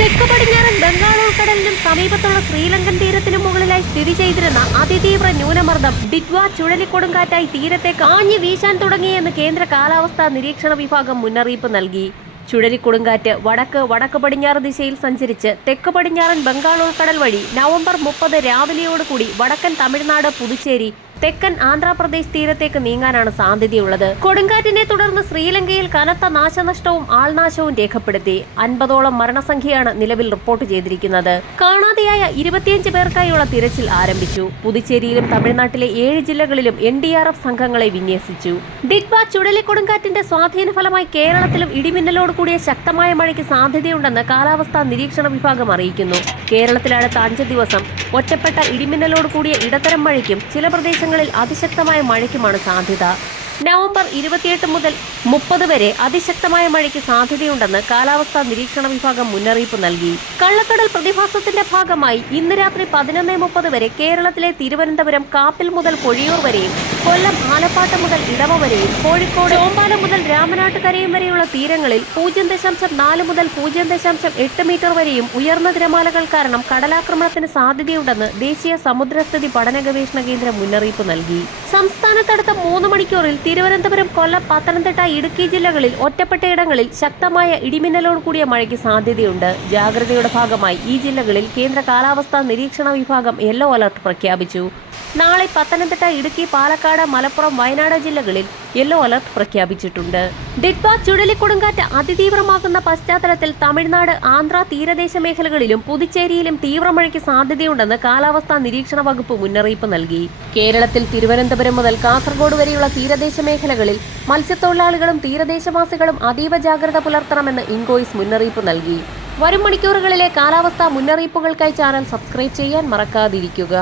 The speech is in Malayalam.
തെക്ക് പടിഞ്ഞാറൻ ബംഗാൾ ഉൾക്കടലിനും സമീപത്തുള്ള ശ്രീലങ്കൻ തീരത്തിനും മുകളിലായി സ്ഥിതി ചെയ്തിരുന്ന അതിതീവ്ര ന്യൂനമർദ്ദം ഡിറ്റ്വ ചുഴലിക്കൊടുങ്കാറ്റായി തീരത്തെ കാഞ്ഞു വീശാൻ തുടങ്ങിയെന്ന് കേന്ദ്ര കാലാവസ്ഥാ നിരീക്ഷണ വിഭാഗം മുന്നറിയിപ്പ് നൽകി. ചുഴലിക്കൊടുങ്കാറ്റ് വടക്ക് വടക്ക് പടിഞ്ഞാറ് ദിശയിൽ സഞ്ചരിച്ച് തെക്ക് പടിഞ്ഞാറൻ ബംഗാൾ ഉൾക്കടൽ വഴി നവംബർ മുപ്പത് രാവിലെയോടുകൂടി വടക്കൻ തമിഴ്നാട് പുതുച്ചേരി തെക്കൻ ആന്ധ്രാപ്രദേശ് തീരത്തേക്ക് നീങ്ങാനാണ് സാധ്യതയുള്ളത്. കൊടുങ്കാറ്റിനെ തുടർന്ന് ശ്രീലങ്കയിൽ കനത്ത നാശനഷ്ടവും ആൾനാശവും രേഖപ്പെടുത്തി അൻപതോളം മരണസംഖ്യയാണ് നിലവിൽ റിപ്പോർട്ട് ചെയ്തിരിക്കുന്നത്. കാണാതെയായ ഇരുപത്തിയഞ്ച് പേർക്കായുള്ള തിരച്ചിൽ ആരംഭിച്ചു. പുതുച്ചേരിയിലും തമിഴ്നാട്ടിലെ ഏഴ് ജില്ലകളിലും എൻ ഡി ആർ എഫ് സംഘങ്ങളെ വിന്യസിച്ചു. ഡിഗ്ബ ചുഴലിക്കൊടുങ്കാറ്റിന്റെ സ്വാധീന ഫലമായി കേരളത്തിലും ഇടിമിന്നലോട് കൂടിയ ശക്തമായ മഴയ്ക്ക് സാധ്യതയുണ്ടെന്ന് കാലാവസ്ഥാ നിരീക്ഷണ വിഭാഗം അറിയിക്കുന്നു. കേരളത്തിലടുത്ത അഞ്ച് ദിവസം. ഒറ്റപ്പെട്ട ഇടിമിന്നലോട് കൂടിയ ഇടത്തരം മഴയ്ക്കും ചില പ്രദേശങ്ങളിൽ അതിശക്തമായ മഴയ്ക്കുമാണ് സാധ്യത. നവംബർ ഇരുപത്തിയെട്ട് മുതൽ മുപ്പത് വരെ അതിശക്തമായ മഴയ്ക്ക് സാധ്യതയുണ്ടെന്ന് കാലാവസ്ഥാ നിരീക്ഷണ വിഭാഗം മുന്നറിയിപ്പ് നൽകി. കള്ളക്കടൽ പ്രതിഭാസത്തിന്റെ ഭാഗമായി ഇന്ന് രാത്രി പതിനൊന്ന് മുപ്പത് വരെ കേരളത്തിലെ തിരുവനന്തപുരം കാപ്പിൽ മുതൽ പൊഴിയൂർ വരെയും കൊല്ലം ആലപ്പാട്ട് മുതൽ ഇടവ വരെയും കോഴിക്കോട് ചോമ്പാലം മുതൽ രാമനാട്ടുകരയും വരെയുള്ള തീരങ്ങളിൽ പൂജ്യം ദശാംശം നാല് മുതൽ പൂജ്യം ദശാംശം എട്ട് മീറ്റർ വരെയും ഉയർന്ന തിരമാലകൾ കാരണം കടലാക്രമണത്തിന് സാധ്യതയുണ്ടെന്ന് ദേശീയ സമുദ്രസ്ഥിതി പഠന ഗവേഷണ കേന്ദ്രം മുന്നറിയിപ്പ് നൽകി. സംസ്ഥാനത്തടുത്ത മൂന്ന് മണിക്കൂറിൽ തിരുവനന്തപുരം കൊല്ലം പത്തനംതിട്ട ഇടുക്കി ജില്ലകളിൽ ഒറ്റപ്പെട്ടയിടങ്ങളിൽ ശക്തമായ ഇടിമിന്നലോട് കൂടിയ മഴയ്ക്ക് സാധ്യതയുണ്ട്. ജാഗ്രതയുടെ ഭാഗമായി ഈ ജില്ലകളിൽ കേന്ദ്ര കാലാവസ്ഥാ നിരീക്ഷണ വിഭാഗം യെല്ലോ അലർട്ട് പ്രഖ്യാപിച്ചു. നാളെ പത്തനംതിട്ട ഇടുക്കി പാലക്കാട് മലപ്പുറം വയനാട് ജില്ലകളിൽ യെല്ലോ അലർട്ട് പ്രഖ്യാപിച്ചിട്ടുണ്ട്. ഡിഡ്ബ ചുഴലിക്കൊടുങ്കാറ്റ് അതിതീവ്രമാകുന്ന പശ്ചാത്തലത്തിൽ തമിഴ്നാട് ആന്ധ്ര തീരദേശ മേഖലകളിലും പുതുച്ചേരിയിലും തീവ്രമഴയ്ക്ക് സാധ്യതയുണ്ടെന്ന് കാലാവസ്ഥാ നിരീക്ഷണ വകുപ്പ് മുന്നറിയിപ്പ് നൽകി. കേരളത്തിൽ തിരുവനന്തപുരം മുതൽ കാസർഗോഡ് വരെയുള്ള തീരദേശ മേഖലകളിൽ മത്സ്യത്തൊഴിലാളികളും തീരദേശവാസികളും അതീവ ജാഗ്രത പുലർത്തണമെന്ന് ഇൻകോയിസ് മുന്നറിയിപ്പ് നൽകി. വരും മണിക്കൂറുകളിലെ കാലാവസ്ഥാ മുന്നറിയിപ്പുകൾക്കായി ചാനൽ സബ്സ്ക്രൈബ് ചെയ്യാൻ മറക്കാതിരിക്കുക.